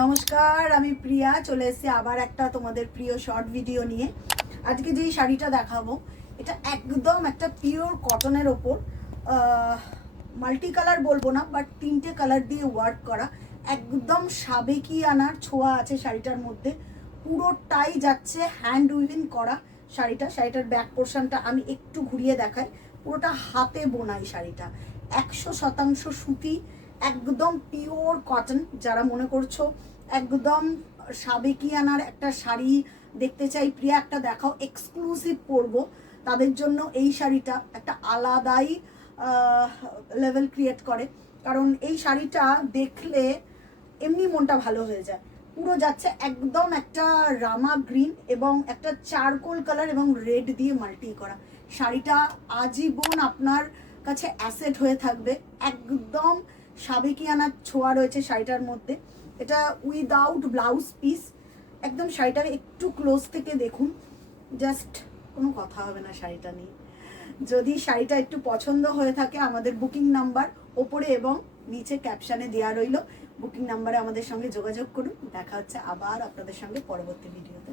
নমস্কার, আমি প্রিয়া চলে এসেছি আবার একটা তোমাদের প্রিয় শর্ট ভিডিও নিয়ে। আজকে যেই শাড়িটা দেখাবো এটা একদম একটা পিওর কটনের ওপর, মাল্টি কালার বলবো না, বাট তিনটে কালার দিয়ে ওয়ার্ক করা। একদম সাবেকি আনার ছোঁয়া আছে শাড়িটার মধ্যে। পুরোটাই যাচ্ছে হ্যান্ড উইভিং করা শাড়িটার ব্যাক পোর্শনটা আমি একটু ঘুরিয়ে দেখাই। পুরোটা হাতে বোনা এই শাড়িটা, 100% সুতি, একদম পিওর কটন। যারা মনে করছো একদম সাবেকিয়ানার একটা শাড়ি দেখতে চাই, প্রিয়া একটা দেখাও, এক্সক্লুসিভ পরবো, তাদের জন্য এই শাড়িটা একটা আলাদাই লেভেল ক্রিয়েট করে। কারণ এই শাড়িটা দেখলে এমনি মনটা ভালো হয়ে যায়। পুরো যাচ্ছে একদম একটা রামা গ্রিন এবং একটা চারকোল কালার এবং রেড দিয়ে মাল্টি করা। শাড়িটা আজীবন আপনার কাছে অ্যাসেট হয়ে থাকবে। একদম সাবেকিয়ানা ছোঁয়া রয়েছে শাড়িটার মধ্যে। এটা উইদাউট ব্লাউজ পিস। একদম শাড়িটাকে একটু ক্লোজ থেকে দেখুন, জাস্ট কোনো কথা হবে না শাড়িটা নিয়ে। যদি শাড়িটা একটু পছন্দ হয়ে থাকে, আমাদের বুকিং নাম্বার ওপরে এবং নিচে ক্যাপশনে দেওয়া রইল। বুকিং নাম্বারে আমাদের সঙ্গে যোগাযোগ করুন। দেখা হচ্ছে আবার আপনাদের সঙ্গে পরবর্তী ভিডিওতে।